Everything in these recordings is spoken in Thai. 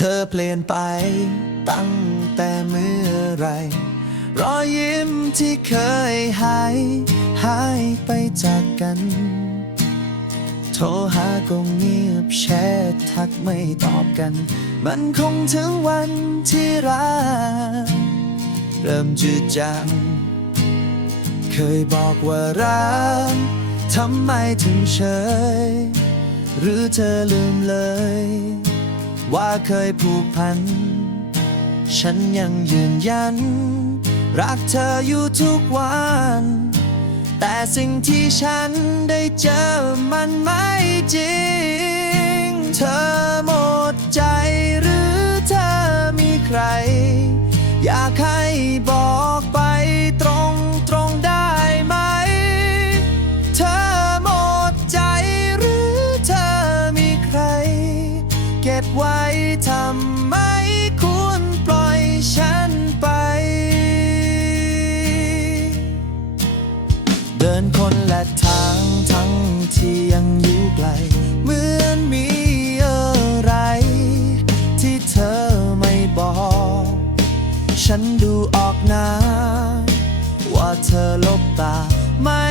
เธอเปลี่ยนไปตั้งแต่เมื่อไร รอยยิ้มที่เคยหาย หายไปจากกัน โทรหาก็เงียบแชททักไม่ตอบกัน มันคงถึงวันที่รัก เริ่มจืดจางเคยบอกว่ารักทำไมถึงเฉย หรือเธอลืมเลย ว่าเคยผูกพัน ฉันยังยืนยัน รักเธออยู่ทุกวัน แต่สิ่งที่ฉันได้เจอมันไม่จริง เธอหมดใจหรือเธอมีใคร อยากให้บอก และทางทั้งที่ยังอยู่ไกล เหมือนมีอะไร ที่เธอไม่บอก ฉันดูออกนะ ว่าเธอลบตาไม่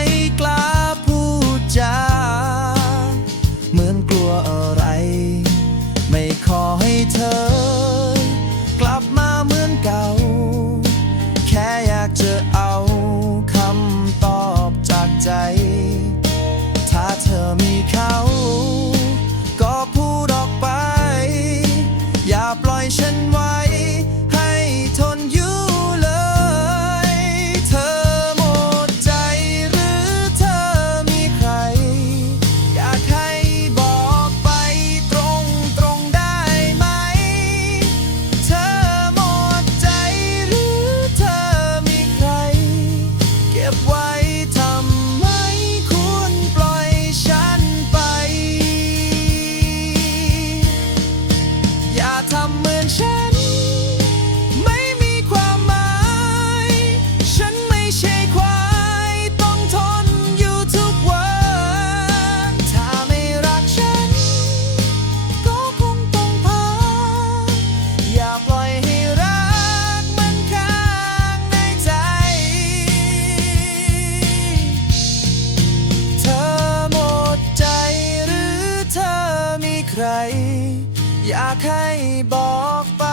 อยากให้บอกไป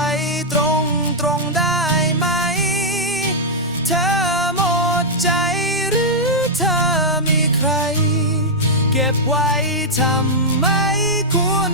ตรงตรงๆได้ไหม เธอหมดใจหรือเธอมีใคร เก็บไว้ทำไมคุณ